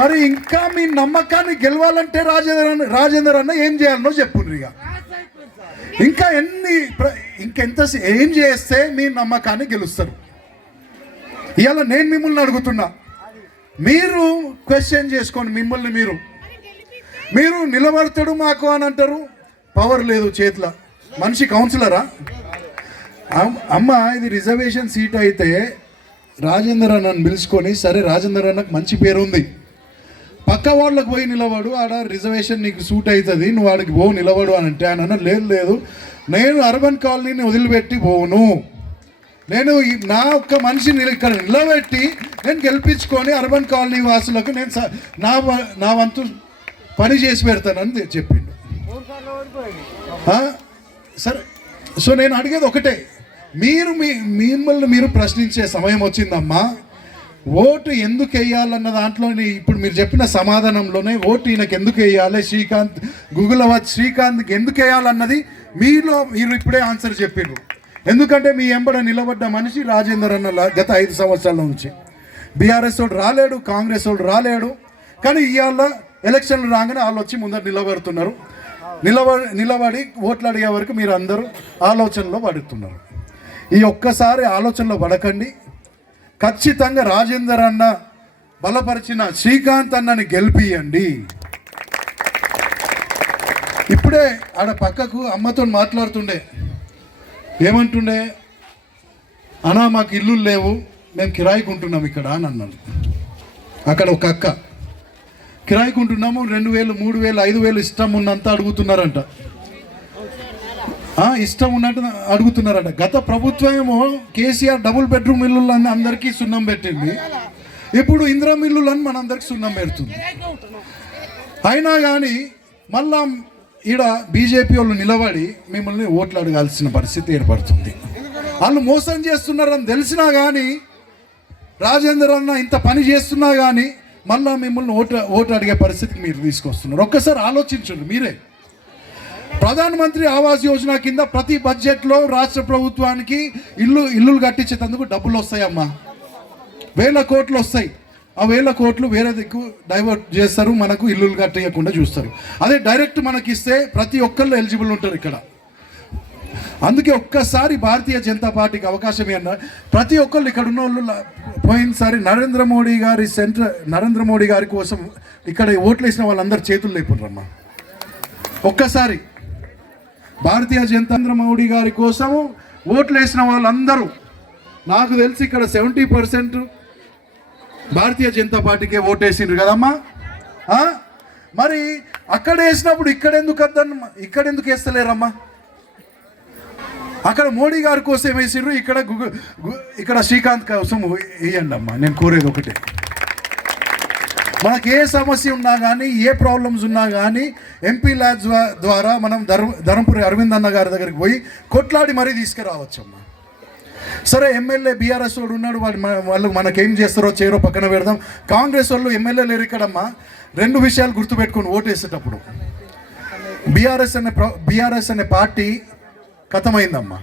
మరి ఇంకా మీ నమ్మకాన్ని గెలవాలంటే రాజేందర్ అన్న ఏం చేయాలనో చెప్పుండ్రు. ఇంకెంత ఏం చేస్తే మీ నమ్మకాన్ని గెలుస్తారు? ఇవాళ నేను మిమ్మల్ని అడుగుతున్నా, మీరు క్వశ్చన్ చేసుకోండి మిమ్మల్ని. మీరు నిలబడతాడు మాకు అని అంటారు, పవర్ లేదు చేతిలో. మనిషి కౌన్సిలరా? అమ్మ ఇది రిజర్వేషన్ సీట్ అయితే రాజేందర్ అన్నను పిలుచుకొని, సరే రాజేందర్ అన్నకు మంచి పేరు ఉంది, పక్క వాళ్ళకి పోయి నిలబడు, ఆడ రిజర్వేషన్ నీకు సూట్ అవుతుంది, నువ్వు ఆడికి పో నిలబడు అని అంటే ఆయన లేదు నేను అర్బన్ కాలనీని వదిలిపెట్టి పోను, నేను నా ఒక్క మనిషిని ఇక్కడ నిలబెట్టి నేను గెలిపించుకొని అర్బన్ కాలనీ వాసులకు నేను నా వంతు పని చేసి పెడతానని చెప్పిండు. సరే, సో నేను అడిగేది ఒకటే, మిమ్మల్ని మీరు ప్రశ్నించే సమయం వచ్చిందమ్మా. ఓటు ఎందుకు వేయాలన్న దాంట్లోనే ఇప్పుడు మీరు చెప్పిన సమాధానంలోనే ఓటు ఈయనకు ఎందుకు వేయాలి, గూగుల్లో శ్రీకాంత్కి ఎందుకు వేయాలన్నది మీరు ఇప్పుడే ఆన్సర్ చెప్పిండ్రు. ఎందుకంటే మీ ఎంబడ నిలబడ్డ మనిషి రాజేందర్ అన్న గత 5 సంవత్సరాల నుంచి. బీఆర్ఎస్ వాడు రాలేడు, కాంగ్రెస్ వాడు రాలేడు, కానీ ఇవాళ ఎలక్షన్లు రాగానే వాళ్ళు వచ్చి ముందర నిలబడుతున్నారు. నిలబడి ఓట్లు అడిగే వరకు మీరు అందరూ ఆలోచనలో పడుతున్నారు. ఈ ఒక్కసారి ఆలోచనలో పడకండి. ఖచ్చితంగా రాజేందర్ అన్న బలపరిచిన శ్రీకాంత్ అన్నని గెలిపియండి. ఇప్పుడే ఆడ పక్కకు అమ్మతో మాట్లాడుతుండే, ఏమంటుండే, అన్నా మాకు ఇల్లు లేవు, మేము కిరాయికి ఉంటున్నాం ఇక్కడ అని అన్నాను. అక్కడ ఒక అక్క కిరాయికి ఉంటున్నాము, 2000, 3000, 5000 ఇష్టం ఉన్నంత అడుగుతున్నారంట. ఇష్టం ఉన్నట్టు అడుగుతున్నారట. గత ప్రభుత్వం ఏమో కేసీఆర్ డబుల్ బెడ్రూమ్ ఇల్లులని అందరికీ సున్నం పెట్టింది, ఇప్పుడు ఇందిరా ఇల్లులని మనందరికి సున్నం పెడుతుంది. అయినా కానీ మళ్ళా ఈడ బీజేపీ వాళ్ళు నిలబడి మిమ్మల్ని ఓట్లు అడగాల్సిన పరిస్థితి ఏర్పడుతుంది. వాళ్ళు మోసం చేస్తున్నారని తెలిసినా కానీ, రాజేందర్ అన్న ఇంత పని చేస్తున్నా కానీ మళ్ళా మిమ్మల్ని ఓటు అడిగే పరిస్థితికి మీరు తీసుకొస్తున్నారు. ఒక్కసారి ఆలోచించండి మీరే. ప్రధానమంత్రి ఆవాస్ యోజన కింద ప్రతి బడ్జెట్లో రాష్ట్ర ప్రభుత్వానికి ఇల్లులు కట్టించేందుకు డబ్బులు వస్తాయమ్మా, 1000 కోట్లు వస్తాయి. ఆ 1000 కోట్లు వేరే దిక్కు డైవర్ట్ చేస్తారు, మనకు ఇల్లులు కట్టేయకుండా చూస్తారు. అదే డైరెక్ట్ మనకి ఇస్తే ప్రతి ఒక్కళ్ళు ఎలిజిబుల్ ఉంటారు ఇక్కడ. అందుకే ఒక్కసారి భారతీయ జనతా పార్టీకి అవకాశం ఇవ్వండి. ప్రతి ఒక్కళ్ళు ఇక్కడ ఉన్న వాళ్ళు పోయినసారి నరేంద్ర మోడీ గారి కోసం ఇక్కడ ఓట్లు వేసిన వాళ్ళందరూ చేతులు లేపుండ్రమ్మా. ఒక్కసారి భారతీయ జనతా మోడీ గారి కోసము ఓట్లు వేసిన వాళ్ళందరూ, నాకు తెలిసి ఇక్కడ 70% భారతీయ జనతా పార్టీకే ఓటేసిండ్రు కదమ్మా. మరి అక్కడ వేసినప్పుడు ఇక్కడ ఎందుకు వేస్తలేరమ్మా? అక్కడ మోడీ గారి కోసం వేసిండ్రు, ఇక్కడ శ్రీకాంత్ కోసం వేయండి అమ్మా. నేను కోరేది ఒకటే, మనకి ఏ సమస్య ఉన్నా కానీ, ఏ ప్రాబ్లమ్స్ ఉన్నా కానీ ఎంపీ ల్యాబ్స్ ద్వారా మనం ధర్మపురి అరవింద్ అన్న గారి దగ్గరికి పోయి కొట్లాడి మరీ తీసుకురావచ్చమ్మా. సరే, ఎమ్మెల్యే బీఆర్ఎస్ వాడు ఉన్నాడు, వాళ్ళు మనకేం చేస్తారో చేయరో పక్కన పెడదాం. కాంగ్రెస్ వాళ్ళు ఎమ్మెల్యే లేరు ఇక్కడమ్మా. 2 విషయాలు గుర్తుపెట్టుకొని ఓటేసేటప్పుడు, బీఆర్ఎస్ అనే పార్టీ ఖతమైందమ్మా.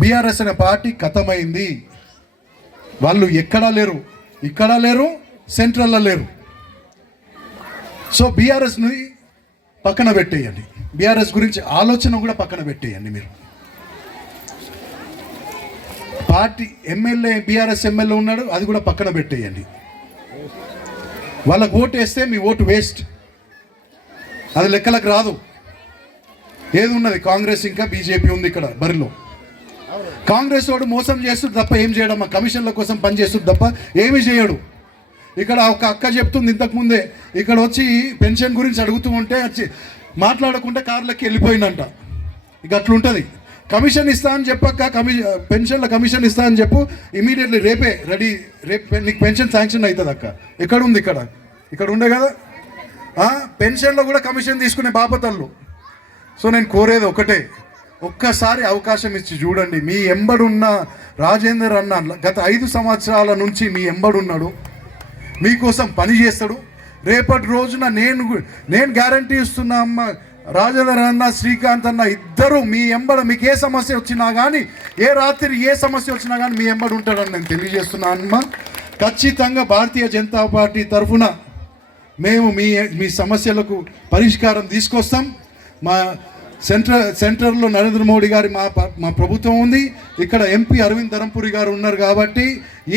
బీఆర్ఎస్ అనే పార్టీ ఖతమైంది. వాళ్ళు ఎక్కడా లేరు, ఇక్కడ లేరు, సెంట్రల్లో లేరు. సో బీఆర్ఎస్ని పక్కన పెట్టేయండి, బీఆర్ఎస్ గురించి ఆలోచన కూడా పక్కన పెట్టేయండి. మీరు పార్టీ బీఆర్ఎస్ ఎమ్మెల్యే ఉన్నాడు, అది కూడా పక్కన పెట్టేయండి. వాళ్ళకు ఓటు వేస్తే మీ ఓటు వేస్ట్, అది లెక్కలకు రాదు. ఏది ఉన్నది, కాంగ్రెస్ ఇంకా బీజేపీ ఉంది ఇక్కడ బరిలో. కాంగ్రెస్ వాడు మోసం చేస్తుంది తప్ప ఏం చేయడమ్మా, కమిషన్ల కోసం పనిచేస్తుంది తప్ప ఏమీ చేయడు. ఇక్కడ ఒక అక్క చెప్తుంది ఇంతకుముందే, ఇక్కడ వచ్చి పెన్షన్ గురించి అడుగుతూ ఉంటే వచ్చి మాట్లాడకుండా కార్లకి వెళ్ళిపోయిందంట. ఇక అట్లుంటుంది. కమిషన్ ఇస్తా అని చెప్పాక పెన్షన్ల కమిషన్ ఇస్తా అని చెప్పు, ఇమీడియట్లీ రేపే నీకు పెన్షన్ శాంక్షన్ అవుతుంది అక్క. ఎక్కడ ఉంది? ఇక్కడ ఉండే కదా. పెన్షన్లో కూడా కమిషన్ తీసుకునే బాపతళ్ళు. సో నేను కోరేది ఒకటే, ఒక్కసారి అవకాశం ఇచ్చి చూడండి. మీ ఎంబడున్న రాజేందర్ అన్న గత 5 సంవత్సరాల నుంచి మీ ఎంబడున్నాడు, మీకోసం పని చేస్తాడు. రేపటి రోజున నేను గ్యారంటీ ఇస్తున్నా అమ్మ, రాజేందర్ అన్న, శ్రీకాంత్ అన్న ఇద్దరు మీ ఎంబడ, మీకు ఏ సమస్య వచ్చినా కానీ, ఏ రాత్రి ఏ సమస్య వచ్చినా కానీ మీ ఎంబడి ఉంటాడని నేను తెలియజేస్తున్నా అమ్మ. ఖచ్చితంగా భారతీయ జనతా పార్టీ తరఫున మేము మీ సమస్యలకు పరిష్కారం తీసుకొస్తాం. మా సెంట్రల్లో నరేంద్ర మోడీ గారి మా ప్రభుత్వం ఉంది, ఇక్కడ ఎంపీ అరవింద్ ధర్మపురి గారు ఉన్నారు. కాబట్టి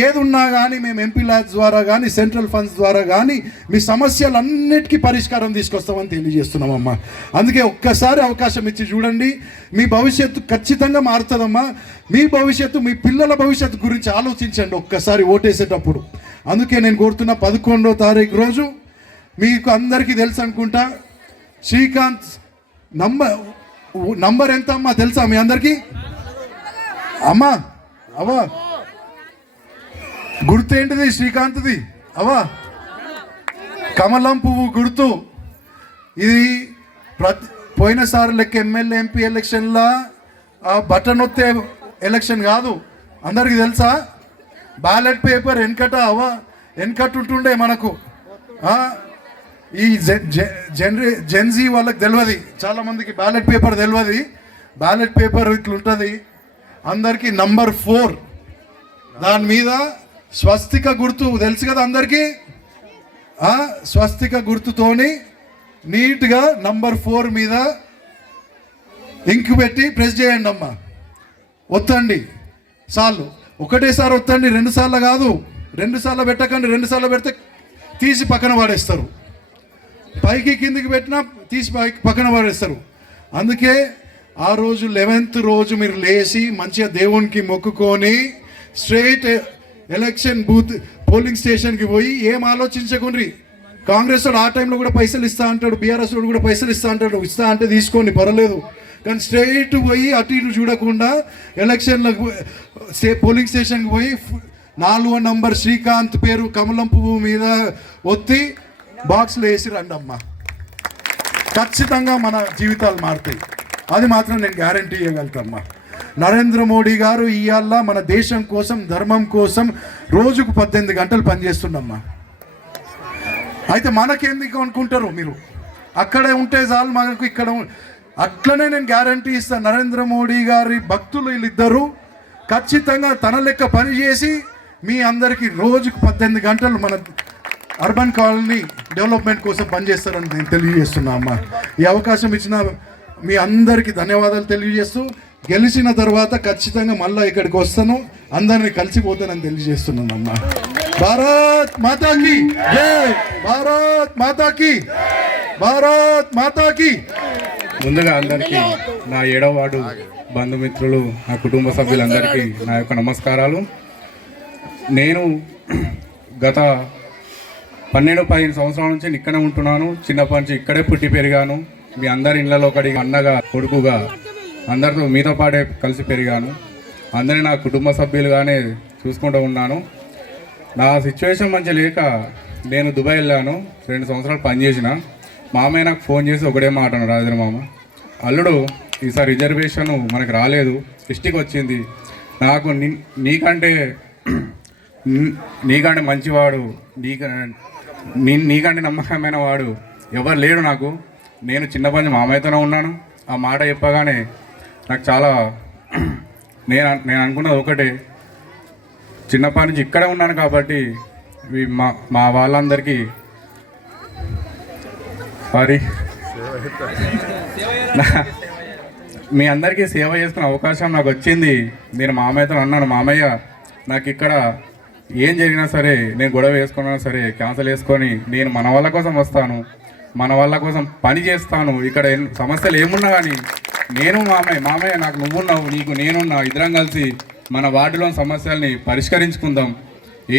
ఏది ఉన్నా కానీ మేము ఎంపీ ల్యాబ్స్ ద్వారా కానీ, సెంట్రల్ ఫండ్స్ ద్వారా కానీ మీ సమస్యలన్నిటికీ పరిష్కారం తీసుకొస్తామని తెలియజేస్తున్నామమ్మా. అందుకే ఒక్కసారి అవకాశం ఇచ్చి చూడండి, మీ భవిష్యత్తు ఖచ్చితంగా మారుతుందమ్మా. మీ భవిష్యత్తు, మీ పిల్లల భవిష్యత్తు గురించి ఆలోచించండి ఒక్కసారి ఓటేసేటప్పుడు. అందుకే నేను కోరుతున్న 11వ తారీఖు రోజు మీకు అందరికీ తెలుసు అనుకుంటా, శ్రీకాంత్ నంబర్ ఎంత అమ్మా తెలుసా మీ అందరికీ? అమ్మా అవా గుర్తు ఏంటిది శ్రీకాంత్ది? అవా కమలం పువ్వు గుర్తు. ఇది పోయినసారి లెక్క ఎమ్మెల్యే ఎంపీ ఎలక్షన్లా బటన్ వస్తే ఎలక్షన్ కాదు, అందరికీ తెలుసా? బ్యాలెట్ పేపర్ వెనకట్టు ఉంటుండే మనకు. ఈ జెన్జీ వాళ్ళకి తెలియదు, చాలామందికి బ్యాలెట్ పేపర్ తెలియదు. బ్యాలెట్ పేపర్ ఇట్లుంటుంది, అందరికీ నంబర్ 4, దాని మీద స్వస్తిక గుర్తు తెలుసు కదా అందరికీ. స్వస్తిక గుర్తుతోని నీట్గా నంబర్ 4 మీద ఇంకు పెట్టి ప్రెస్ చేయండి అమ్మా. ఒత్తండి సార్లు, ఒకటేసారి ఒత్తండి, 2 సార్లు కాదు. 2 సార్లు పెట్టకండి, 2 సార్లు పెడితే తీసి పక్కన పడేస్తారు. పైకి కిందికి పెట్టినా తీసి పక్కన పడేస్తారు. అందుకే ఆ రోజు 11th రోజు మీరు లేచి మంచిగా దేవునికి మొక్కుకొని స్ట్రైట్ ఎలక్షన్ బూత్ పోలింగ్ స్టేషన్కి పోయి ఏం ఆలోచించకుండ్రి. కాంగ్రెస్ వాడు ఆ టైంలో కూడా పైసలు ఇస్తా అంటాడు, బీఆర్ఎస్ వాడు కూడా పైసలు ఇస్తా అంటాడు. ఇస్తా అంటే తీసుకోండి, పర్వాలేదు. కానీ స్ట్రైట్ పోయి అటు ఇటు చూడకుండా ఎలక్షన్లకు పోలింగ్ స్టేషన్కి పోయి 4వ నంబర్ శ్రీకాంత్ పేరు కమలం పువ్వు మీద ఒత్తి బాక్స్లో వేసి రండి అమ్మ. ఖచ్చితంగా మన జీవితాలు మారుతాయి, అది మాత్రం నేను గ్యారంటీ ఇవ్వగలుగుతామ్మా. నరేంద్ర మోడీ గారు ఇవాళ మన దేశం కోసం, ధర్మం కోసం రోజుకు 18 గంటలు పనిచేస్తుండమ్మా. అయితే మనకెందుకు అనుకుంటారు మీరు, అక్కడే ఉంటే చాలు మనకు ఇక్కడ అట్లనే నేను గ్యారంటీ ఇస్తాను. నరేంద్ర మోడీ గారి భక్తులు వీళ్ళిద్దరూ ఖచ్చితంగా తన లెక్క పనిచేసి మీ అందరికీ రోజుకు 18 గంటలు మన అర్బన్ కాలనీ డెవలప్మెంట్ కోసం పనిచేస్తారని నేను తెలియజేస్తున్నా అమ్మా. ఈ అవకాశం ఇచ్చిన మీ అందరికీ ధన్యవాదాలు తెలియజేస్తూ, గెలిచిన తర్వాత ఖచ్చితంగా మళ్ళీ ఇక్కడికి వస్తాను, అందరినీ కలిసిపోతానని తెలియజేస్తున్నాను అమ్మా. భారత్ మాతాకి జై, భారత్ మాతాకి, భారత్ మాతాకి. ముందుగా అందరికీ నా 7వ వార్డు బంధుమిత్రులు, నా కుటుంబ సభ్యులందరికీ నా యొక్క నమస్కారాలు. నేను గత 12-15 సంవత్సరాల నుంచి ఇక్కడే ఉంటున్నాను. చిన్నప్పటి నుంచి ఇక్కడే పుట్టి పెరిగాను. మీ అందరి ఇళ్లలో ఒకటి అన్నగా, కొడుకుగా అందరితో మీతో పాటే కలిసి పెరిగాను. అందరినీ నా కుటుంబ సభ్యులుగానే చూసుకుంటూ ఉన్నాను. నా సిచ్యువేషన్ మంచి లేక నేను దుబాయ్ వెళ్ళాను. 2 సంవత్సరాలు పనిచేసిన. మామయ్య నాకు ఫోన్ చేసి ఒకటే మాట అన్నాడు, రాజేంద్ర మామ, అల్లుడు ఈసారి రిజర్వేషన్ మనకు రాలేదు, ఎస్టీకి వచ్చింది. నాకు నీకంటే మంచివాడు, నీకంటే నమ్మకమైన వాడు ఎవరు లేడు నాకు. నేను చిన్నప్పటి నుంచి మామయ్యతోనే ఉన్నాను. ఆ మాట చెప్పగానే నాకు చాలా నేను అనుకున్నది ఒకటే, చిన్నప్పటి నుంచి ఇక్కడే ఉన్నాను కాబట్టి మా వాళ్ళందరికీ సారీ మీ అందరికీ సేవ చేసుకునే అవకాశం నాకు వచ్చింది. నేను మామయ్యతో అన్నాను, మామయ్య నాకు ఇక్కడ ఏం జరిగినా సరే, నేను గొడవ వేసుకున్నా సరే క్యాన్సల్ వేసుకొని నేను మన వాళ్ళ కోసం వస్తాను, మన వాళ్ళ కోసం పని చేస్తాను. ఇక్కడ సమస్యలు ఏమున్నా కానీ నేను మామయ్య నాకు నువ్వున్నావు, నీకు నేనున్నా, ఇద్దరం కలిసి మన వార్డులోని సమస్యల్ని పరిష్కరించుకుందాం,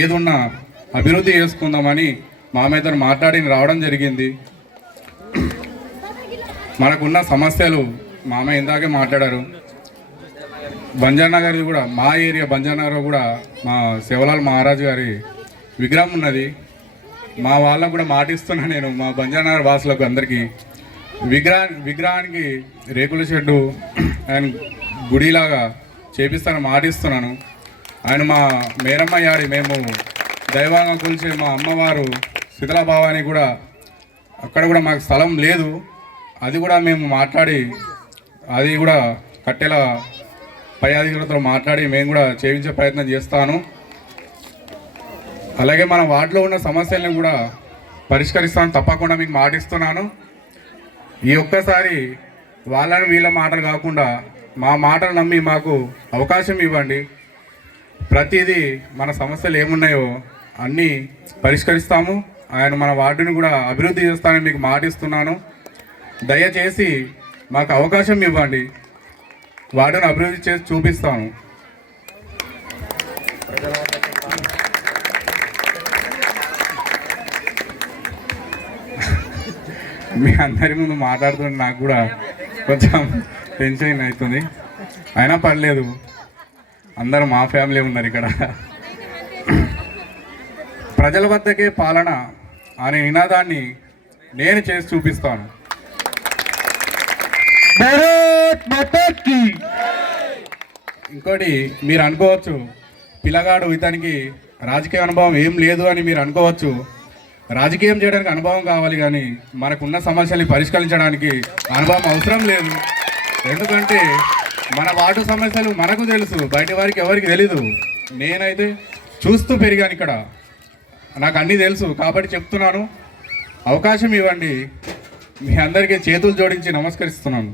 ఏదున్నా అభివృద్ధి చేసుకుందామని మామయ్యతో మాట్లాడి రావడం జరిగింది. మనకున్న సమస్యలు మామయ్య ఇందాకే మాట్లాడారు. బంజారానగర్ కూడా, మా ఏరియా బంజారానగర్ కూడా మా శివలాల్ మహారాజ్ గారి విగ్రహం ఉన్నది. మా వాళ్ళకు కూడా మాటిస్తున్నా నేను, మా బంజారానగర్ వాసులకు అందరికీ విగ్రహానికి రేకుల షెడ్డు ఆయన గుడిలాగా చేపిస్తానని మాటిస్తున్నాను. ఆయన మా మేరమ్మ యాడి, మేము దైవంగా కొలిచే మా అమ్మవారు శీతలాభావానికి కూడా అక్కడ కూడా మాకు స్థలం లేదు. అది కూడా మేము మాట్లాడి, అది కూడా కట్టెల పై అధికారులతో మాట్లాడి మేము కూడా చేయించే ప్రయత్నం చేస్తాను. అలాగే మన వార్డులో ఉన్న సమస్యలను కూడా పరిష్కరిస్తాను, తప్పకుండా మీకు మాటిస్తున్నాను. ఈ ఒక్కసారి వాళ్ళని వీళ్ళ మాటలు కాకుండా మా మాటలు నమ్మి మాకు అవకాశం ఇవ్వండి. ప్రతిదీ మన సమస్యలు ఏమున్నాయో అన్నీ పరిష్కరిస్తాము. ఆయన మన వార్డుని కూడా అభివృద్ధి చేస్తానని మీకు మాటిస్తున్నాను. దయచేసి మాకు అవకాశం ఇవ్వండి, వార్డును అభివృద్ధి చేసి చూపిస్తాను. మీ అందరి ముందు మాట్లాడుతుంటే నాకు కూడా కొంచెం టెన్షన్ అవుతుంది. అయినా పర్లేదు, అందరూ మా ఫ్యామిలీ ఉన్నారు ఇక్కడ. ప్రజల వద్దకే పాలన అనే నినాదాన్ని నేను చేసి చూపిస్తాను. ఇంకోటి మీరు అనుకోవచ్చు, పిల్లగాడు ఇతనికి రాజకీయ అనుభవం ఏం లేదు అని మీరు అనుకోవచ్చు. రాజకీయం చేయడానికి అనుభవం కావాలి, కానీ మనకున్న సమస్యల్ని పరిష్కరించడానికి అనుభవం అవసరం లేదు. ఎందుకంటే మన వార్డు సమస్యలు మనకు తెలుసు, బయట వారికి ఎవరికి తెలీదు. నేనైతే చూస్తూ పెరిగాను ఇక్కడ, నాకు అన్నీ తెలుసు. కాబట్టి చెప్తున్నాను, అవకాశం ఇవ్వండి. మీ అందరికీ చేతులు జోడించి నమస్కరిస్తున్నాను.